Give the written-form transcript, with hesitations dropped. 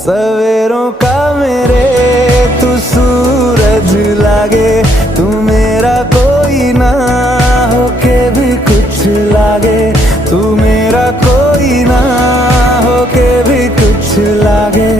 सवेरों का मेरे तू सूरज लागे, तू मेरा कोई ना होके भी कुछ लागे, तू मेरा कोई ना होके भी कुछ लागे।